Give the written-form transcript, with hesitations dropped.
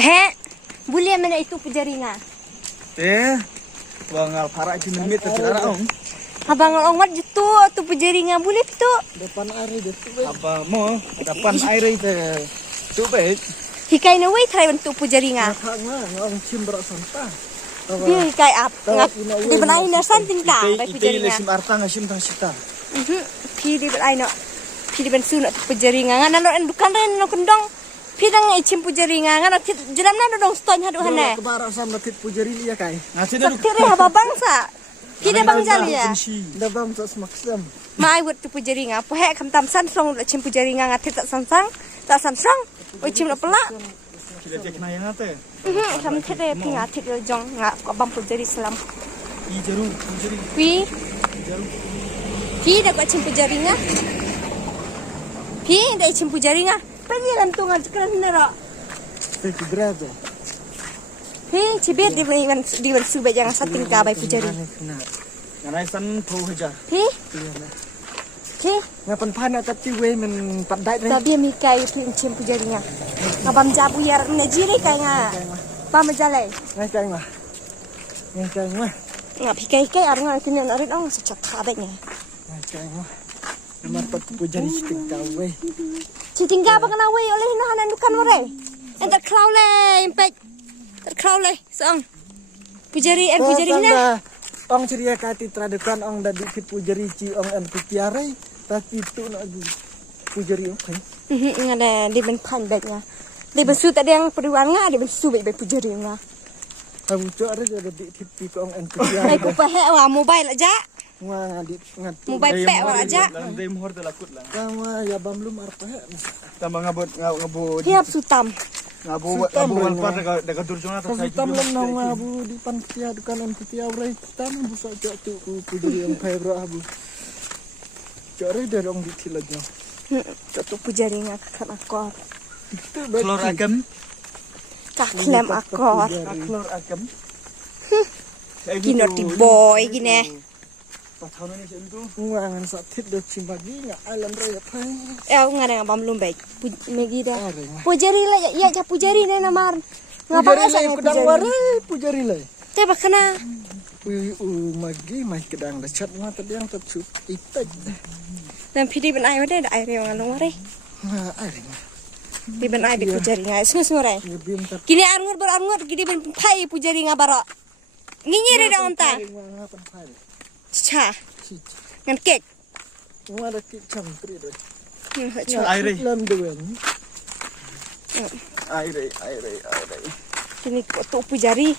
Peh, boleh mana itu pujari nga? Bangal para itu nemit terkira ong. Abang orang mat itu tu pujari nga boleh tu. Depan air itu. Apa mo depan air itu. Coba. Hikai na way try bentuk pujari nga. Tengah orang cimbrak sampah. Dia hikai ap. Di benai na santin ka by pujari nga. Lesim arta ngasim tang sita. Pi di benai no. Pi di ben sunat pujari nga. Ngana no dukan ren no kendong. Pi dang icim pujari nga. Ngana jelam na dong ston hadu hane. Kebarak sama tit pujari dia kai. Nasi dah. Kira haba bangsa. Pi de bang jali ya. Dah bang sos maksam. Mai wut tu pujari nga. Pohe kam tam san song la cim pujari nga ngatit tak sansang. Tak sansang. Oi cim la pelak. Kita cek naya nate. Kam tede pi ngatit jong nga ko bang pujari selam. I jaru pujari. Pi Jaru. Pi dah ko cim pujari nga. Pi dah cim pujari nga. Pergi dalam tu ngaj kena nera. Itu berapa? Pi cibir di ban subet jangan sating ka bai pujari. Nganai san thau haja. Pi Pi Ngapan panak tapi we men padai ni. Tapi mi kai pi cim pujari nga. Ngabam jabu yar ne jiri kai nga. Pa majalai. Ngai kai mah. Ngai kai mah. Ngap pi kai ar nga kini narit ong secak ka bai nga. Ngai kai mah. Nama pat pujari siting kau we. Citingga apa kena wei oleh no hanan dukan more. Entar kraw le impek. Entar kraw le song. Pujari en pujari na. Ong ceria kati tradukan ong dadi ki pujari ci ong en putiarai tapi tu nak pujari ong kai. Ngada di ben pan betnya. Di ben su tak ada yang perluan nga di ben su bet pujari nga. Abu cok ada jadi tipi ong en putiarai. Ai ku pahe wa mobile aja. Nga di ngat. Mobile pek wa aja. Dalam day mohor telakut lang. Kama ya bamlum arpa. Tambah ngabut Hiap sutam. ngabut walpar dekat durjona tak saya Tam lam nang abu di pantia dukan en putiarai tam busa cok tu ku pujari ong kai bro abu. Cok re dia ong di tilajnya. Cok tu pujari nga kakak akor. Itu klor agam Kaklem akor. klor agam Kinoti boy gini. Patahun ini sentuh ngangan satit do cimbagi nga alam re pai. Ngada ngabam lumbek. Megi dah. Pujari lah ya ja pujari na namar. Ngapa Pujari asa lai kedang ware pujari lai. Teba kena. Magi mai kedang lechat ma tadi yang tetsup itaj. Dan pidi ben ai ada air yang ngalung re. Ha air. Di ben ai di pujari nga semua re. Ngebim tat. Kini arngur gidi ben pai pujari nga bara. Nginyir dah onta. Ngapan pai. Cha. Ngan kek. Ngada ki campri do. air Lam dewen. air Kini kok tu pujari.